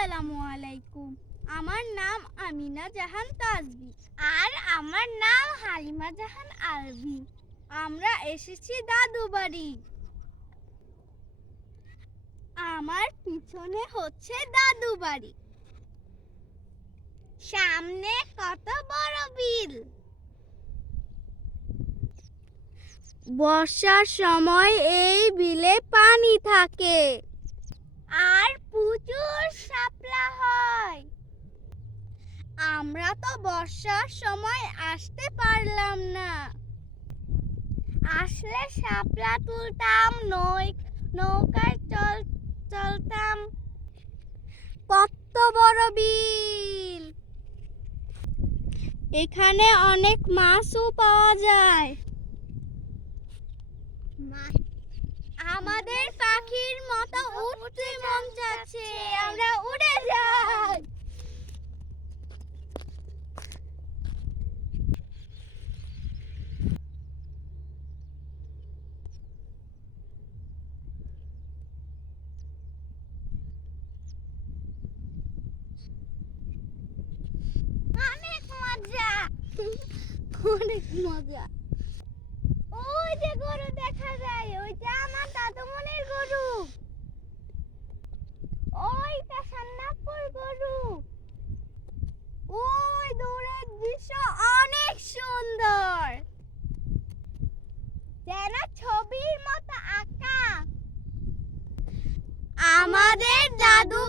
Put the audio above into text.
আসসালামু আলাইকুম। আমার নাম আমিনা জাহান তাজবি আর আমার নাম হালিমা জাহান আরবি। আমরা এসেছি দাদু বাড়ি। আমার পিছনে হচ্ছে দাদু বাড়ি, সামনে কত বড় বিল। বর্ষার সময় এই বিলে পানি থাকে আর প্রচুর শাপলা হয়। আমরা তো বর্ষার সময় আসতে পারলাম না, আসলে শাপলা তুলতাম, নৌকায় চলতাম। কত বড় বিল! এখানে অনেক মাছও পাওয়া যায়। আমাদের পাখির মতো উড়তে মন যাচ্ছে, আমরা উড়ে যাই। অনেক মজা, অনেক মজা। ওই যে গরু দেখা যায়, ওইটা আমার দাদুমনির গরু। ওইটা সান্নাপুর গরু। ওই দূরের দৃশ্য অনেক সুন্দর, যেন ছবির মতো আঁকা। আমাদের দাদু